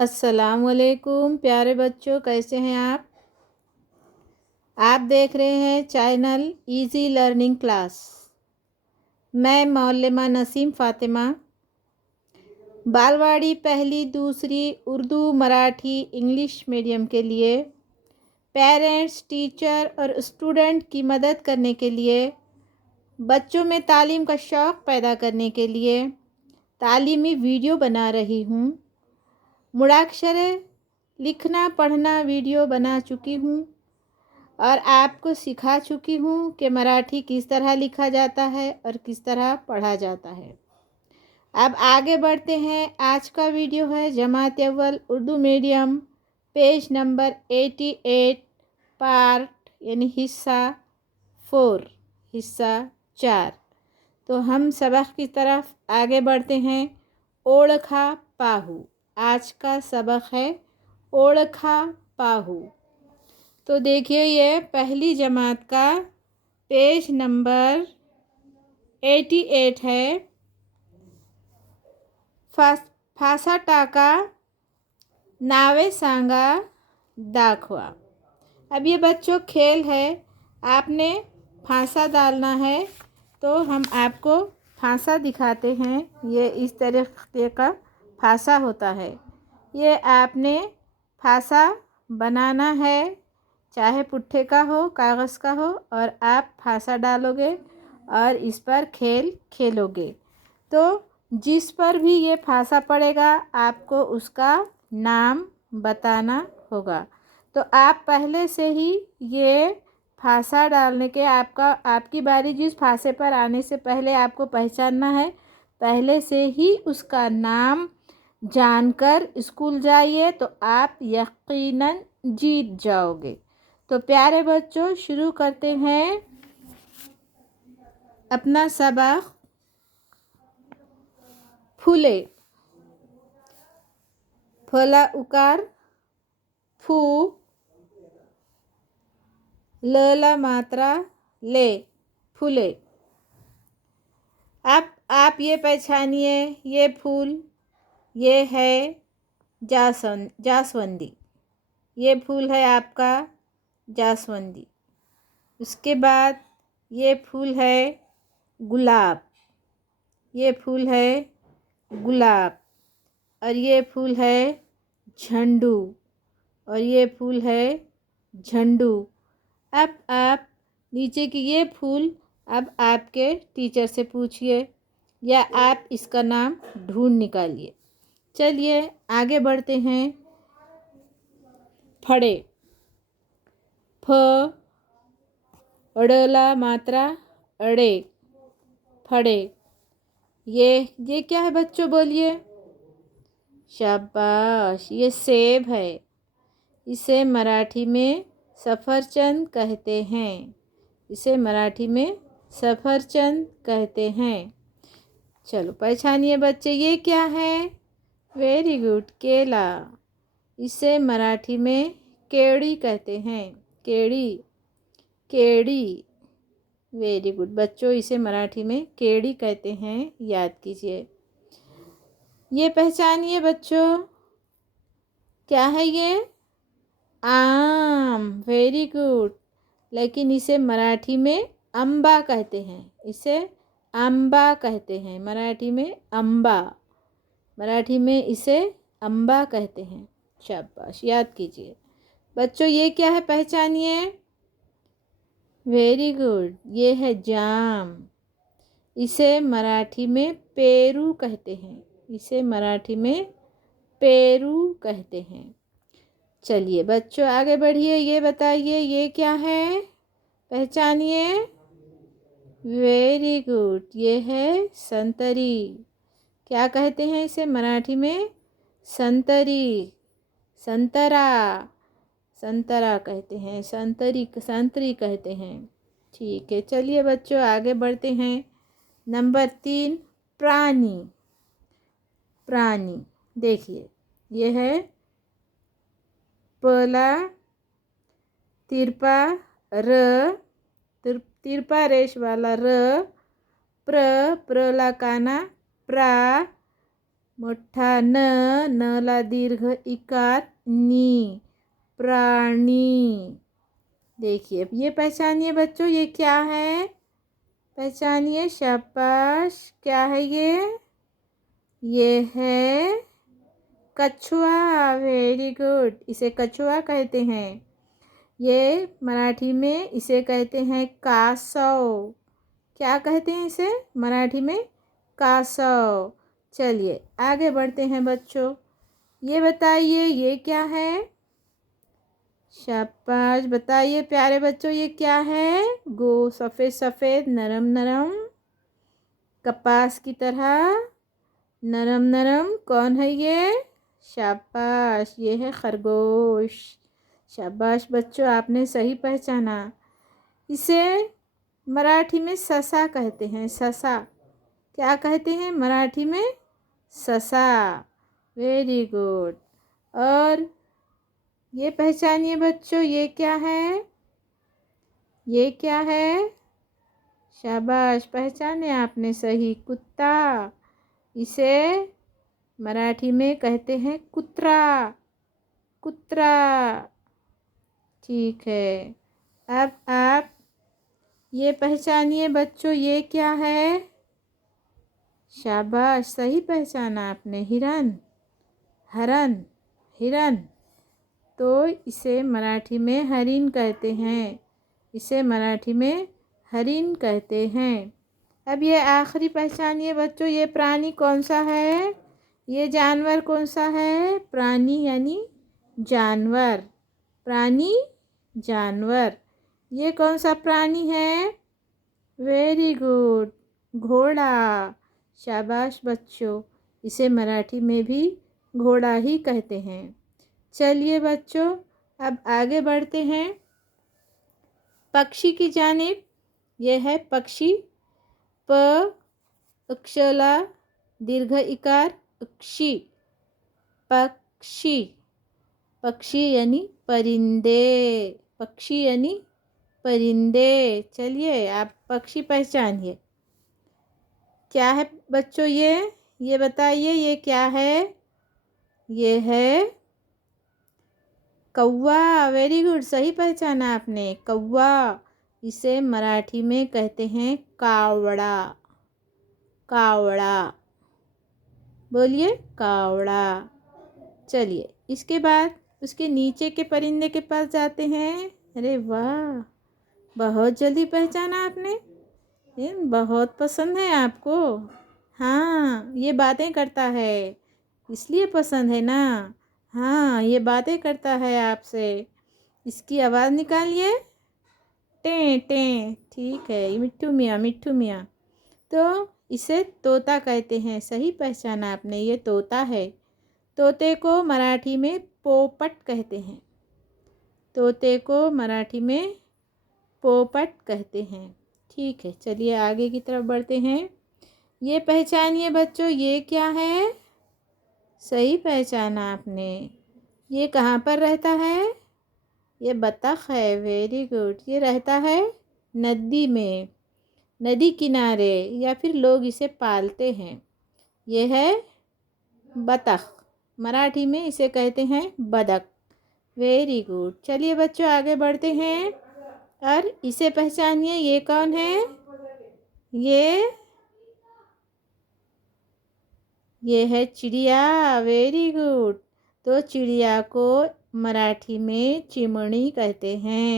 अस्सलामुअलैकुम प्यारे बच्चों, कैसे हैं आप देख रहे हैं चैनल इजी लर्निंग क्लास। मैं मौलमा नसीम फ़ातिमा बालवाड़ी पहली दूसरी उर्दू मराठी इंग्लिश मीडियम के लिए पेरेंट्स, टीचर और स्टूडेंट की मदद करने के लिए, बच्चों में तालीम का शौक़ पैदा करने के लिए तालीमी वीडियो बना रही हूँ। मुड़ाक्षरे लिखना पढ़ना वीडियो बना चुकी हूँ और आपको सिखा चुकी हूँ कि मराठी किस तरह लिखा जाता है और किस तरह पढ़ा जाता है। अब आगे बढ़ते हैं। आज का वीडियो है जमात अव्वल Urdu medium, page number 88, part यानी हिस्सा 4, हिस्सा 4। तो हम सबक की तरफ आगे बढ़ते हैं। ओळखा पाहू, आज का सबक है ओळखा पाहू। तो देखिए, ये पहली जमात का पेज नंबर 88 है। फासा टाका नावे सांगा दाखवा। अब ये बच्चों खेल है, आपने फांसा डालना है। तो हम आपको फांसा दिखाते हैं। ये इस तरीके का फांसा होता है। ये आपने फांसा बनाना है, चाहे पुट्ठे का हो, कागज़ का हो, और आप फांसा डालोगे और इस पर खेल खेलोगे। तो जिस पर भी ये फांसा पड़ेगा आपको उसका नाम बताना होगा। तो आप पहले से ही ये फांसा डालने के आपकी बारी जिस फांसे पर आने से पहले आपको पहचानना है, पहले से ही उसका नाम जानकर स्कूल जाइए तो आप यकीनन जीत जाओगे। तो प्यारे बच्चों, शुरू करते हैं अपना सबक। फूले, फला उकार फू, लला मात्रा ले, फूले। आप ये पहचानिए, ये फूल ये है जासवंदी। ये फूल है आपका जासवंदी। उसके बाद ये फूल है गुलाब। ये फूल है गुलाब। और ये फूल है झंडू। और ये फूल है झंडू। अब आप नीचे की ये फूल अब आपके टीचर से पूछिए या आप इसका नाम ढूंढ निकालिए। चलिए आगे बढ़ते हैं। फड़े, फ, अड़ला मात्रा अड़े, फड़े। ये क्या है बच्चों, बोलिए। शाबाश, ये सेब है। इसे मराठी में सफरचंद कहते हैं। इसे मराठी में सफरचंद कहते हैं। चलो पहचानिए बच्चे, ये क्या है। वेरी गुड, केला। इसे मराठी में केड़ी कहते हैं। केड़ी, केड़ी। वेरी गुड बच्चों, इसे मराठी में केड़ी कहते हैं, याद कीजिए। ये पहचानिए बच्चों, क्या है ये। आम। वेरी गुड, लेकिन इसे मराठी में अम्बा कहते हैं। इसे अम्बा कहते हैं, मराठी में अम्बा। मराठी में इसे अम्बा कहते हैं। शाबाश, याद कीजिए बच्चों। ये क्या है, पहचानिए। वेरी गुड, ये है जाम। इसे मराठी में पेरू कहते हैं। इसे मराठी में पेरू कहते हैं। चलिए बच्चों आगे बढ़िए, ये बताइए ये क्या है, पहचानिए। वेरी गुड, ये है संतरी। क्या कहते हैं इसे मराठी में, संतरी, संतरा, संतरा कहते हैं, संतरी कहते हैं। ठीक है, चलिए बच्चों आगे बढ़ते हैं। नंबर 3, प्राणी। प्राणी, देखिए ये है पला तिरपा र, तिरपा रेश वाला र, प्रला काना प्रा, मोठा न, नला दीर्घ इकार नी, प्राणी। देखिए अब ये पहचानिए बच्चों, ये क्या है? पहचानिए, शाबाश। क्या है ये? ये है कछुआ। वेरी गुड, इसे कछुआ कहते हैं। ये मराठी में इसे कहते हैं कासव। क्या कहते हैं इसे मराठी में? कासव। चलिए आगे बढ़ते हैं बच्चों। ये बताइए ये क्या है? शाबाश, बताइए प्यारे बच्चों, ये क्या है? सफ़ेद सफ़ेद, नरम नरम, कपास की तरह नरम नरम। कौन है ये? शाबाश, ये है खरगोश। शाबाश बच्चों, आपने सही पहचाना। इसे मराठी में ससा कहते हैं। ससा। क्या कहते हैं मराठी में? ससा। Very good. और ये पहचानिए बच्चों, ये क्या है? ये क्या है? शाबाश, पहचाने आपने सही, कुत्ता। इसे मराठी में कहते हैं कुत्रा। कुत्रा। ठीक है। अब आप ये पहचानिए बच्चों, ये क्या है? शाबाश, सही पहचाना आपने, हिरन। हरन, हिरन। तो इसे मराठी में हरिण कहते हैं। इसे मराठी में हरिण कहते हैं। अब ये आखिरी पहचानिए बच्चों, ये प्राणी कौन सा है? ये जानवर कौन सा है? प्राणी यानी जानवर। प्राणी, जानवर। ये कौन सा प्राणी है? वेरी गुड, घोड़ा। शाबाश बच्चों, इसे मराठी में भी घोड़ा ही कहते हैं। चलिए बच्चों, अब आगे बढ़ते हैं पक्षी की जानिब। यह है पक्षी। प अक्षला दीर्घ इकार अक्षी, पक्षी। पक्षी यानी परिंदे। पक्षी यानी परिंदे। चलिए आप पक्षी पहचानिए। क्या है बच्चों ये बताइए, ये क्या है? ये है कौवा। वेरी गुड, सही पहचाना आपने, कौवा। इसे मराठी में कहते हैं कावड़ा। कावड़ा। बोलिए, कावड़ा। चलिए इसके बाद उसके नीचे के परिंदे के पास जाते हैं। अरे वाह, बहुत जल्दी पहचाना आपने। ये बहुत पसंद है आपको। हाँ, ये बातें करता है इसलिए पसंद है ना। हाँ, ये बातें करता है आपसे। इसकी आवाज़ निकालिए, टें टें। ठीक है, ये मिट्ठू मियाँ, मिट्ठू मियाँ। तो इसे तोता कहते हैं। सही पहचाना आपने, ये तोता है। तोते को मराठी में पोपट कहते हैं। तोते को मराठी में पोपट कहते हैं। ठीक है, चलिए आगे की तरफ बढ़ते हैं। ये पहचानिए बच्चों, ये क्या है? सही पहचाना आपने। ये कहाँ पर रहता है? ये बतख है। वेरी गुड, ये रहता है नदी में, नदी किनारे, या फिर लोग इसे पालते हैं। ये है बतख। मराठी में इसे कहते हैं बदक। Very good. चलिए बच्चों आगे बढ़ते हैं और इसे पहचानिए, ये कौन है? ये है चिड़िया। Very good. तो चिड़िया को मराठी में चिमनी कहते हैं।